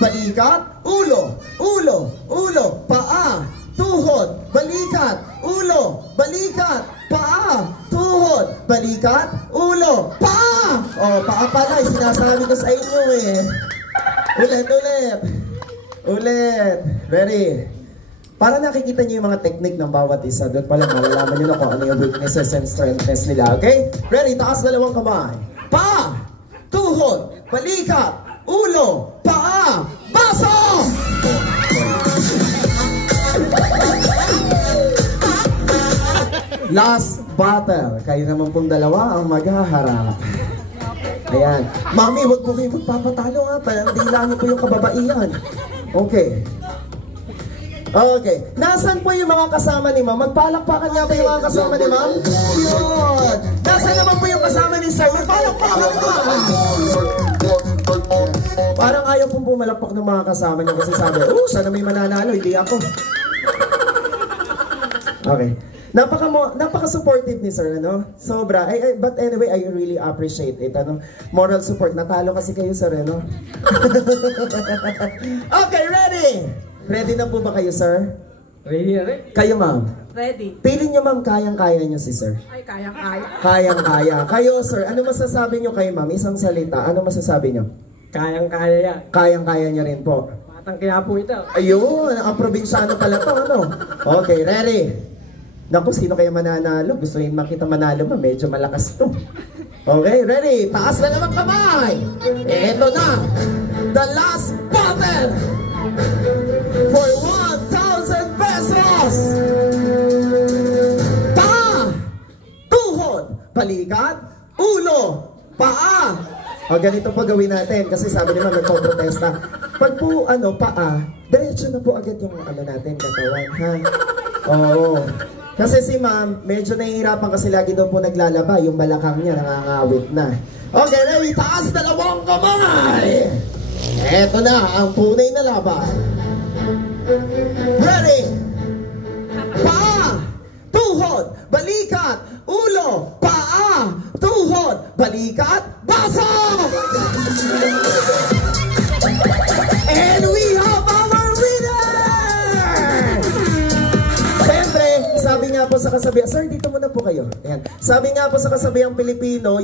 balikat, ulo, ulo, ulo, paa, tuhod, balikat, ulo, balikat, paa, tuhod, balikat, ulo, paa. Oh, paa pala, sinasabi ko sa inyo eh. Ulit, ulit. Ulit. Ready? Para nakikita niyo yung mga technique ng bawat isa, doon pala malalaman niyo na kung ano yung weaknesses and strengths nila, okay? Ready? Taas dalawang kamay. Paa, tuhod, balikat, ulo, paa, baso! Last battle. Kayo naman pong dalawa ang maghaharap. Ayan. Mami, huwag po kayo magpapatalo ha. Pandila niyo po yung kababaihan. Okay. Okay. Nasaan po yung mga kasama ni Ma'am? Magpalakpakan nga ba yung mga kasama ni Ma'am? Yun. Nasaan naman po yung kasama ni Sir? Magpalakpakan ka! Parang ayaw pong pumalakpak ng mga kasama niyo kasi sabi, sana may mananalo, hindi ako. Okay. Napaka-supportive ni Sir, ano? Sobra. But anyway, I really appreciate it. Ano? Moral support. Natalo kasi kayo, Sir, ano? Okay, ready? Ready na po ba kayo, Sir? Ready na rin. Kayo, Ma'am? Ready. Piling nyo, Ma'am, kayang-kaya nyo si Sir. Ay, kayang-kaya. Kayang-kaya. Kayo, Sir, ano masasabi nyo kay Ma'am? Isang salita. Ano masasabi nyo? Kayang-kaya yan. Kayang-kaya nyo rin po. Batang kaya po ito. Ayun, ang probinsyano pala to, ano? Okay, ready? Naku, sino kaya mananalo? Gusto rin makita manalo ba? Medyo malakas to. Okay, ready? Taas na naman kamay! Eto na! The last battle! For 1,000 pesos! Paa! Tuhod! Balikat! Ulo! Paa! O, ganito po gawin natin kasi sabi naman nagpo-protesta. Pag po, paa, diretso na po agad yung natin, katawan, ha? Oo. Kasi si Ma'am, medyo nahihirapan kasi lagi daw po naglalaba, yung balakang niya nangangawit na. Okay, ready? Taas dalawang kamay! Eto na, ang tunay na laban. Ready? Paa! Tuhod! Balikat! Ulo! Paa! Tuhod! Balikat! Baso! And we have our winner! Siyempre, sabi nga po sa kasabihan, Sir, dito muna po kayo. Ayan. Sabi nga po sa kasabihang Pilipino,